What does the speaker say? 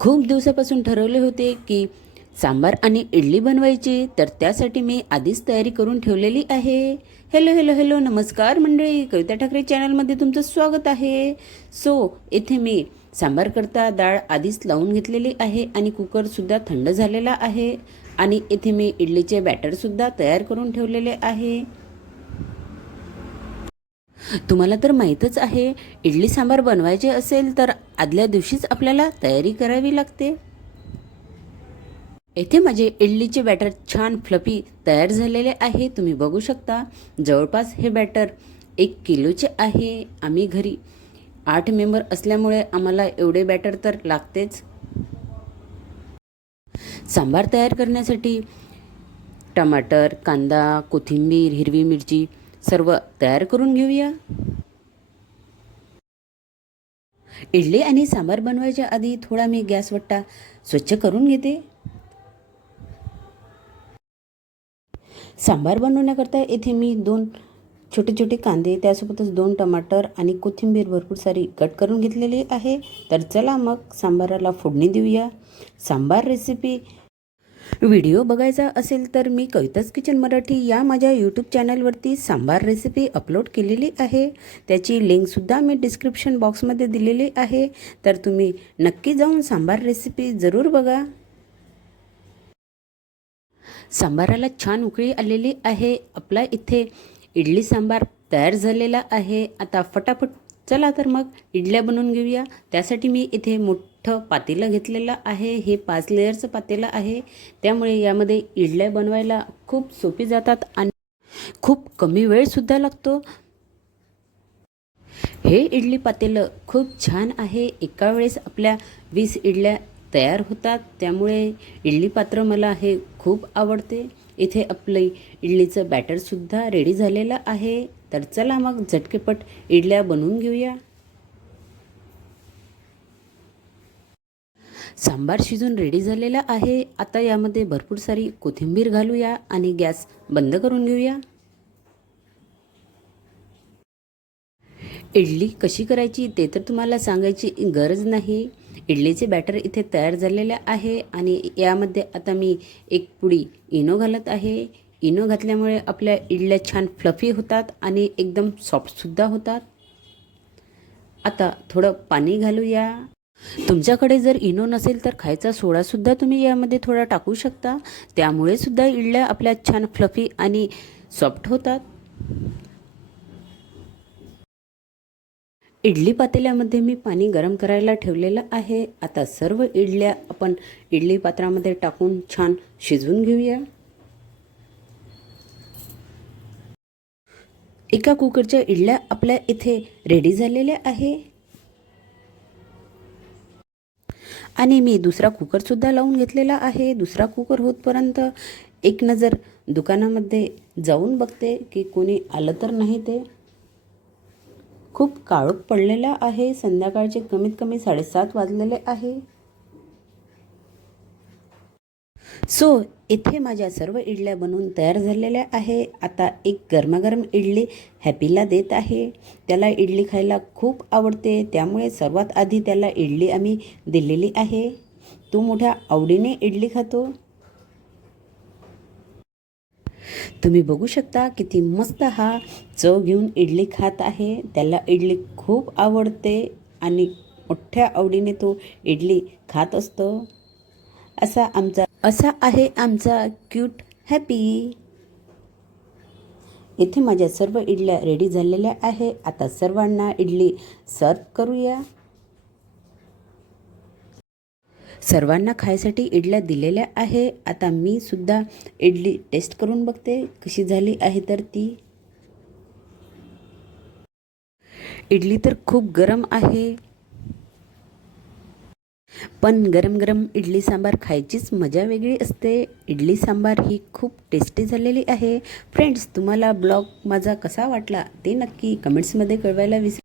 खूप दिवसापासून ठरवले होते की सांबार आणि इडली बनवायची तर त्यासाठी मी आधीच तयारी करून ठेवलेली आहे. हॅलो हॅलो हॅलो नमस्कार मंडळी कविता ठाकरे चॅनलमध्ये तुमचं स्वागत आहे. सो येथे मी सांबार करता डाळ आधीच लावून घेतलेली आहे आणि कुकरसुद्धा थंड झालेला आहे. आणि येथे मी इडलीचे बॅटरसुद्धा तयार करून ठेवलेले आहे. तुम्हाला तर माहीतच आहे इडली सांबार बनवायचे असेल तर आदल्या दिवशीच आपल्याला तयारी करावी लागते. येथे माझे इडलीचे बॅटर छान फ्लफी तयार झालेले आहे तुम्ही बघू शकता. जवळपास हे बॅटर एक किलोचे आहे आम्ही घरी आठ मेंबर असल्यामुळे आम्हाला एवढे बॅटर तर लागतेच. सांबार तयार करण्यासाठी टमाटर कांदा कोथिंबीर हिरवी मिरची सर्व तयार करून घेऊया. इडली आणि सांबार बनवायच्या आधी थोडा मी गॅस वट्टा स्वच्छ करून घेते. सांबार बनवण्याकरता येथे मी दोन छोटे छोटे कांदे त्यासोबतच दोन टमाटर आणि कोथिंबीर भरपूर सारी कट करून घेतलेली आहे. तर चला मग सांबाराला फोडणी देऊया. सांबार रेसिपी व्हिडिओ बघायचा असेल तर मी कविताच किचन मराठी या माझ्या यूट्यूब चॅनलवरती सांबार रेसिपी अपलोड केलेली आहे. त्याची लिंकसुद्धा मी डिस्क्रिप्शन बॉक्समध्ये दिलेली आहे. तर तुम्ही नक्की जाऊन सांबार रेसिपी जरूर बघा. सांबाराला छान उकळी आलेली आहे. आपला इथे इडली सांबार तयार झालेला आहे. आता फटाफट चला तर मग इडल्या बनवून घेऊया. त्यासाठी मी इथे मोठं पातेलं घेतलेलं आहे. हे पाच लेअरचं पातेलं आहे. त्यामुळे यामध्ये इडल्या बनवायला खूप सोपी जातात आणि खूप कमी वेळसुद्धा लागतो. हे इडली पातेलं खूप छान आहे. एका वेळेस आपल्या वीस इडल्या तयार होतात. त्यामुळे इडली पात्र मला हे खूप आवडते. इथे आपलं इडलीचं बॅटरसुद्धा रेडी झालेलं आहे. तर चला मग झटकेपट इडल्या बनवून घेऊया. सांबार शिजून रेडी झालेला आहे. आता यामध्ये भरपूर सारी कोथिंबीर घालूया आणि गॅस बंद करून घेऊया. इडली कशी करायची ते तर तुम्हाला सांगायची गरज नाही. इडलीचे बॅटर इथे तयार झालेले आहे आणि यामध्ये आता मी एक पुडी इनो घालत आहे. इनो घातल्यामुळे आपल्या इडल्या छान फ्लफी होतात आणि एकदम सॉफ्टसुद्धा होतात. आता थोडं पाणी घालूया. तुमच्याकडे जर इनो नसेल तर खायचा सोडासुद्धा तुम्ही यामध्ये थोडा टाकू शकता. त्यामुळे सुद्धा इडल्या आपल्या छान फ्लफी आणि सॉफ्ट होतात. इडली पातेल्यामध्ये मी पाणी गरम करायला ठेवलेलं आहे. आता सर्व इडल्या आपण इडली पात्रामध्ये टाकून छान शिजवून घेऊया. एका कुकरच्या इडल्या आपल्या इथे रेडी झालेल्या आहे. आणि मी दुसरा कुकरसुद्धा लावून घेतलेला आहे. दुसरा कुकर होतपर्यंत एक नजर दुकानामध्ये जाऊन बघते की कोणी आलं तर नाही ते. खूप काळोख पडलेला आहे. संध्याकाळचे कमीत कमी साडेसात वाजलेले आहे. सो इथे माझ्या सर्व इडल्या बनवून तयार झालेल्या आहे. आता एक गरमागरम इडली हॅपीला देत आहे. त्याला इडली खायला खूप आवडते. त्यामुळे सर्वात आधी त्याला इडली आम्ही दिलेली आहे. तो मोठ्या आवडीने इडली खातो. तुम्ही बघू शकता किती मस्त हा चव घेऊन इडली खात आहे. त्याला इडली खूप आवडते आणि मोठ्या आवडीने तो इडली खात असतो. असा आमचा असा आहे आमचा क्यूट हॅपी इथे माझ्या सर्व इडल्या रेडी झालेल्या आहे. आता सर्वांना इडली सर्व करूया. सर्वांना खायसाठी इडल्या दिलेल्या आहे. आता मी सुद्धा इडली टेस्ट करून बघते कशी झाली आहे तर ती. इडली तर खूप गरम आहे. पण गरम गरम इडली सांबार खायचीच मजा वेगळी असते. इडली सांबार ही खूप टेस्टी झालेली आहे. फ्रेंड्स तुम्हाला ब्लॉग माझा कसा वाटला ते नक्की कमेंट्समध्ये कळवायला विसर